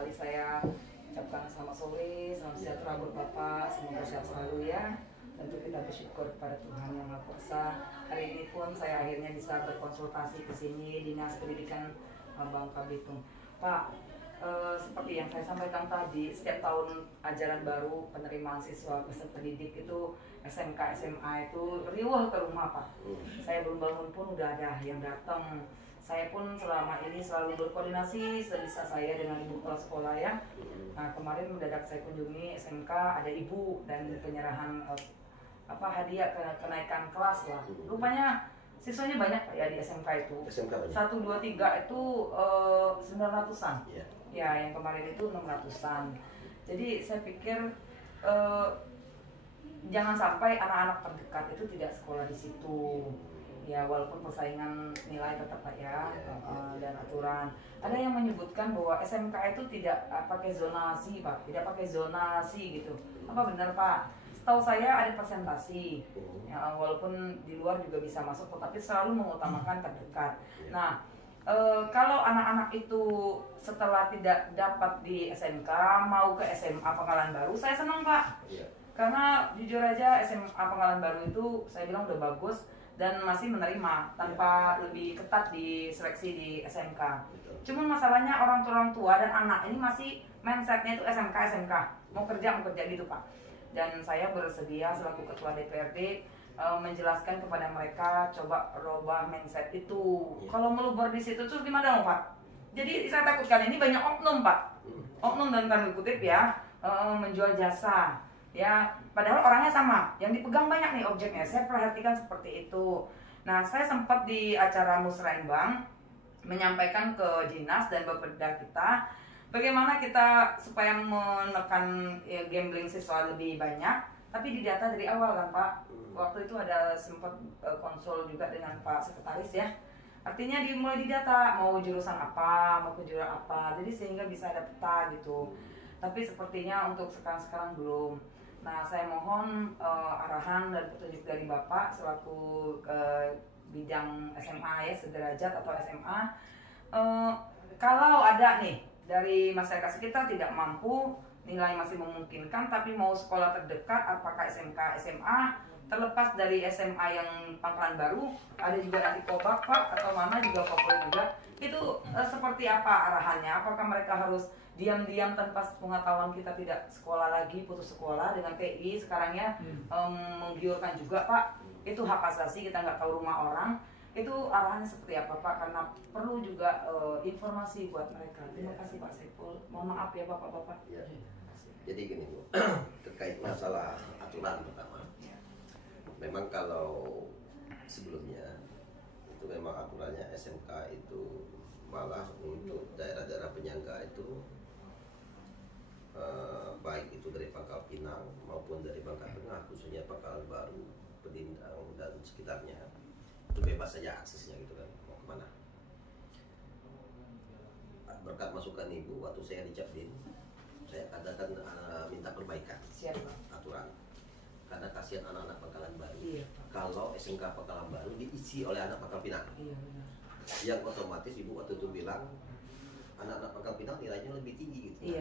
sekali saya ucapkan selamat sore, selamat sejahtera buat Bapak, semoga sehat selalu ya. Tentu kita bersyukur kepada Tuhan Yang Maha Kuasa. Hari ini pun saya akhirnya bisa berkonsultasi ke sini Dinas Pendidikan Bangka Belitung. Pak, seperti yang saya sampaikan tadi, setiap tahun ajaran baru penerimaan siswa peserta didik itu SMK SMA itu riuh ke rumah Pak. Saya belum bangun pun udah ada yang datang. Saya pun selama ini selalu berkoordinasi sebisa saya dengan ibu kepala sekolah ya. Nah, kemarin mendadak saya kunjungi SMK, ada ibu dan penyerahan hadiah kenaikan kelas lah. Rupanya siswanya banyak Pak ya di SMK itu. SMK banyak. 1, 2, 3 itu 900-an. Ya, yang kemarin itu 600-an. Jadi saya pikir jangan sampai anak-anak terdekat itu tidak sekolah di situ. Ya, walaupun persaingan nilai tetap Pak ya, dan aturan. Ada yang menyebutkan bahwa SMK itu tidak pakai zonasi Pak, tidak pakai zonasi gitu. Apa benar Pak? Setahu saya ada presentasi, ya, walaupun di luar juga bisa masuk, tetapi selalu mengutamakan terdekat. Nah, kalau anak-anak itu setelah tidak dapat di SMK mau ke SMA Pangkalan Baru, saya senang Pak. Karena jujur aja SMA Pangkalan Baru itu saya bilang udah bagus dan masih menerima tanpa lebih ketat di seleksi di SMK. Cuman masalahnya orang tua dan anak ini masih mindsetnya itu SMK, mau kerja gitu Pak. Dan saya bersedia selaku ketua DPRD menjelaskan kepada mereka coba rubah mindset itu. Kalau meluber di situ tuh gimana dong Pak? Jadi saya takutkan ini banyak oknum Pak, oknum dan tanda kutip ya, menjual jasa. Ya, padahal orangnya sama, yang dipegang banyak nih objeknya. Saya perhatikan seperti itu. Nah, saya sempat di acara Musrembang menyampaikan ke dinas dan bapeda kita bagaimana kita supaya menekan gambling siswa lebih banyak, tapi didata dari awal kan Pak. Waktu itu ada sempat konsul juga dengan Pak Sekretaris ya. Artinya dimulai didata mau jurusan apa, mau kejuruan apa, jadi sehingga bisa ada peta gitu. Tapi sepertinya untuk sekarang belum. Nah, saya mohon arahan dan petunjuk dari Bapak selaku bidang SMA ya, sederajat atau SMA. Kalau ada nih dari masyarakat sekitar tidak mampu, nilai masih memungkinkan, tapi mau sekolah terdekat, apakah SMK, SMA, terlepas dari SMA yang Pangkalan Baru, ada juga nanti Kobak Pak, atau mana juga favorit juga, itu seperti apa arahannya? Apakah mereka harus diam-diam tanpa pengetahuan kita tidak sekolah lagi, putus sekolah dengan TI sekarang ya, menggiurkan juga Pak, itu hak asasi, kita nggak tahu rumah orang, itu arahannya seperti apa Pak, karena perlu juga informasi buat mereka. Terima kasih Pak Saiful, mohon maaf ya Bapak-Bapak. Ya. Jadi gini Bu, terkait masalah aturan pertama, memang kalau sebelumnya itu memang aturannya SMK itu malah untuk daerah-daerah penyangga itu baik itu dari Pangkal Pinang maupun dari Bangka Tengah, khususnya Pangkalan Baru, Pedindang dan sekitarnya, itu bebas saja aksesnya gitu kan, mau kemana. Berkat masukan Ibu, waktu saya di Capdin, saya adakan minta perbaikan aturan, karena kasihan anak-anak Pangkalan Baru. Kalau SMK Pangkalan Baru diisi oleh anak Pangkal Pinang, yang otomatis Ibu waktu itu bilang anak-anak Pangkal Pinang nilainya lebih tinggi gitu.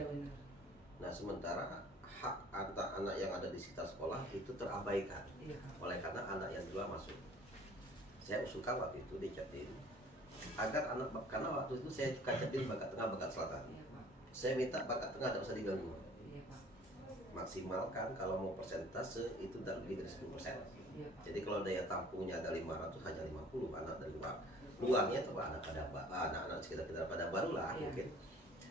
Nah, sementara hak anak-anak yang ada di sekitar sekolah itu terabaikan oleh karena anak yang di luar masuk. Saya usulkan waktu itu di Capdin agar anak, karena waktu itu saya Capdin Bangka Tengah, Bangka Selatan, saya minta Bangka Tengah tidak usah diganggu, maksimalkan kalau mau persentase itu tidak lebih dari 10%. Jadi kalau daya tampungnya ada 500, hanya 50 anak dari luar. Luarnya itu anak-anak sekitar Padang Baru lah mungkin.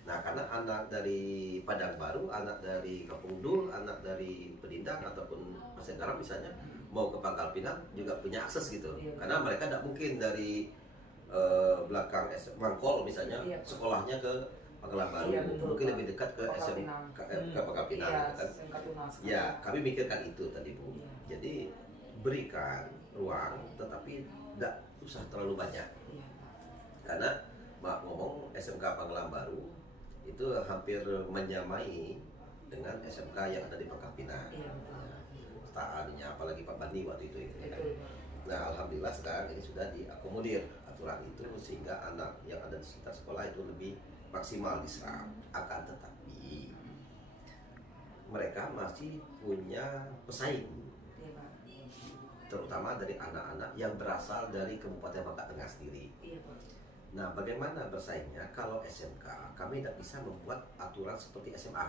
Nah, karena anak dari Padang Baru, anak dari Kampung Dul, anak dari Pedindang ataupun Pasir Garam misalnya mau ke Pangkal Pinang juga punya akses gitu. Karena mereka tidak mungkin dari belakang Mangkol misalnya sekolahnya ke Pangkalan Baru, mungkin lebih dekat ke ke Pangkal Pinang kan. Ya, kami mikirkan itu tadi Bu. Jadi berikan ruang, tetapi tidak usah terlalu banyak. Karena ngomong SMK Pangkalan Baru itu hampir menyamai dengan SMK yang ada di Pangkal Pinang. Setara apalagi Pak Bandi waktu itu. Nah, alhamdulillah sekarang ini sudah diakomodir aturan itu sehingga anak yang ada di sekitar sekolah itu lebih maksimal diserap, akan tetapi mereka masih punya pesaing, Iya, Pak. terutama dari anak-anak yang berasal dari Kabupaten Bangka Tengah sendiri. Iya, Pak. Nah, bagaimana bersaingnya kalau SMK? Kami tidak bisa membuat aturan seperti SMA.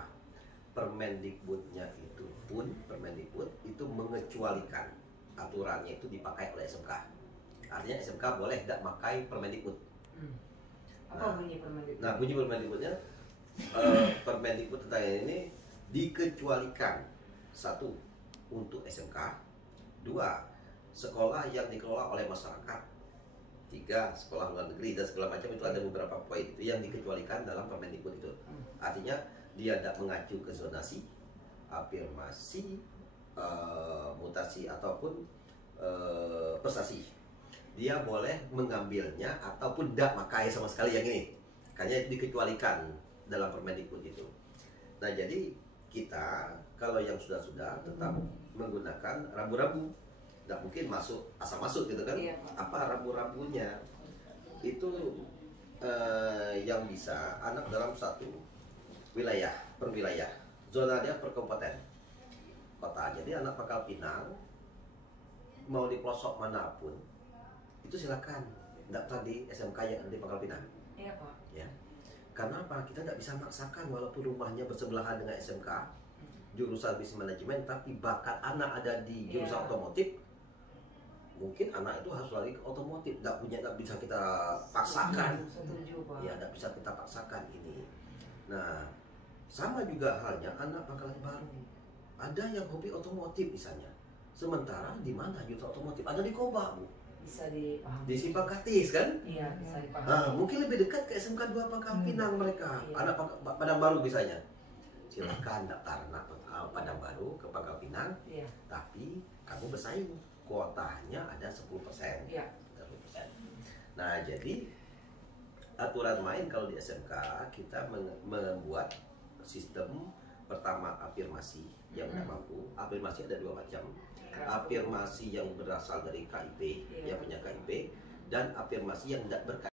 Permendikbudnya itu pun, Permendikbud itu mengecualikan aturannya itu dipakai oleh SMK. Artinya SMK boleh tidak pakai Permendikbud. Apa bunyi Permendikbud? Nah, bunyi Permendikbudnya, Permendikbud tentang ini dikecualikan: satu, untuk SMK; dua, sekolah yang dikelola oleh masyarakat; tiga, sekolah luar negeri, dan segala macam. Itu ada beberapa poin itu yang dikecualikan dalam Permendikbud itu. Artinya dia tidak mengacu ke zonasi, afirmasi, mutasi ataupun prestasi. Dia boleh mengambilnya ataupun tidak pakai sama sekali yang ini. Makanya itu dikecualikan dalam Permendikbud itu. Nah, jadi kita kalau yang sudah tetap menggunakan rambu-rambu. Nggak mungkin asal masuk gitu kan. Iya, apa rambu-rambunya itu, yang bisa anak dalam satu wilayah, per wilayah, zona dia per kabupaten kota. Jadi anak Pangkal Pinang mau di pelosok manapun itu silakan daftar di SMK yang ada di Pangkal Pinang. Iya, Pak. Ya, karena apa? Kita tidak bisa maksakan walaupun rumahnya bersebelahan dengan SMK jurusan bisnis manajemen, tapi bakat anak ada di jurusan otomotif. Mungkin anak itu harus lari ke otomotif. Nggak bisa kita paksakan. Setuju, Pak. Ya, nggak bisa kita paksakan ini. Nah, sama juga halnya anak Pangkalan Baru. Ada yang hobi otomotif misalnya. Sementara di mana jurusan otomotif? Ada di Koba, Bu. Bisa dipahami. Di Simpang Katis kan? Iya, bisa dipahami. Nah, mungkin lebih dekat ke SMK 2 Pangkal Pinang mereka. Iya. Anak Padang Baru misalnya. Silakan daftar anak Padang Baru ke Pangkal Pinang. Iya. Tapi kamu bersaing. Kuotanya ada 10%. Iya. 10%. Nah, jadi aturan main kalau di SMK kita membuat sistem pertama afirmasi yang tidak mampu. Afirmasi ada dua macam. Afirmasi yang berasal dari KIP, yang punya KIP, dan afirmasi yang tidak berkaitan